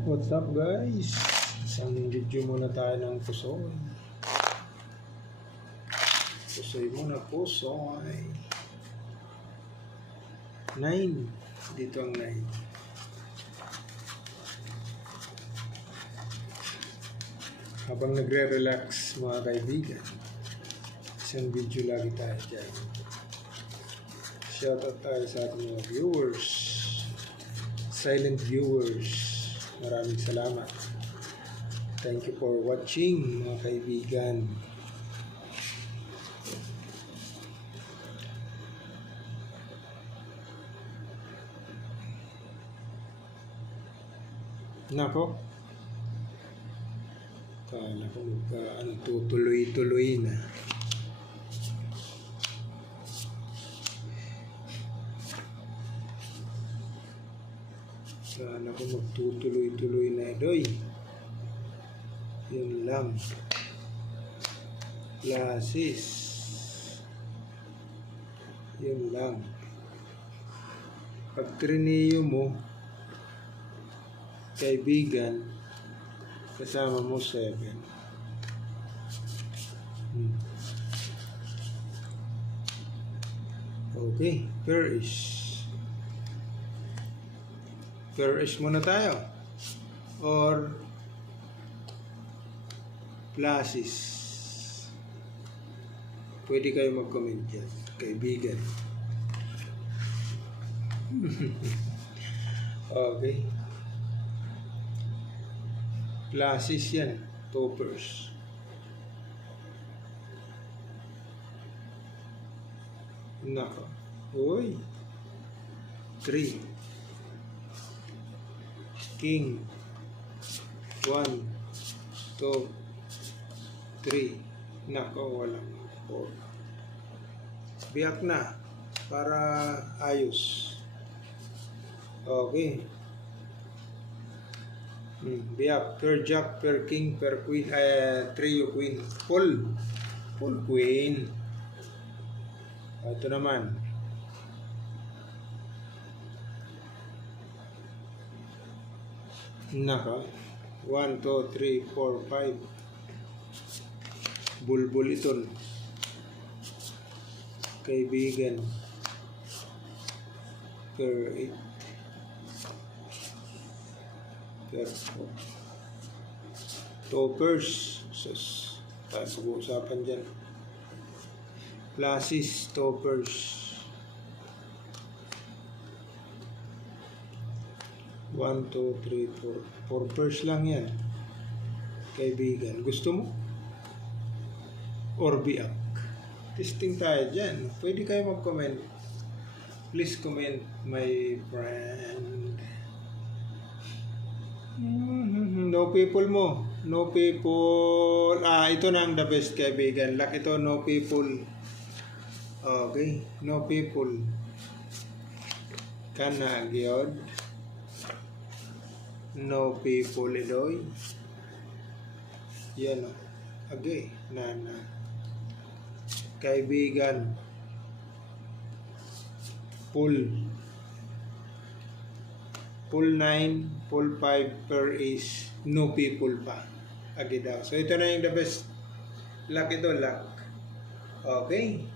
What's up guys? Isang video muna tayo ng pusoy. Pusoy muna, pusoy. 9. Dito ang 9. Habang nagre-relax mga kaibigan, isang video lagi tayo dyan. Shoutout tayo sa ating mga viewers, silent viewers. Maraming salamat. Thank you for watching mga kaibigan. Nako. Kala ko tutuloy-tuloy na. Sana ko magtutuloy-tuloy na doy. Yun lang. Classes. Yun lang. Pag trineo mo, kaibigan, kasama mo 7. Okay, Pairs muna tayo. Or classes. Pwede kayo mag-comment dyan, kaibigan. Okay. Classes yan. Toppers. Nako. Uy. 3. King. 1, 2, 3. Nako, walang 4. Biyak na. Para ayos. Okay. Biyak. Per jack, per king, per queen. Trio queen. Full queen. Ito naman. Naka. 1, 2, 3, 4, 5. Bulbul ito. Kaibigan. Per 8. Per 4. Toppers. Tayo pag-uusapan dyan. Classes, toppers. 1, 2, 3, 4. 4 pairs lang yan. Kaibigan. Gusto mo? Or biak. Testing tayo dyan. Pwede kayo mag-comment. Please comment, my friend. No people mo. No people. Ito na ang the best, kaibigan. Lock ito, no people. Okay. No people. Kana, gyod. No people, idoy. Yan o. Okay. Nana. Kaibigan. Pull 9, pull 5 per is no people pa. Agi daw. So ito na yung the best. Lock ito, lock. Okay.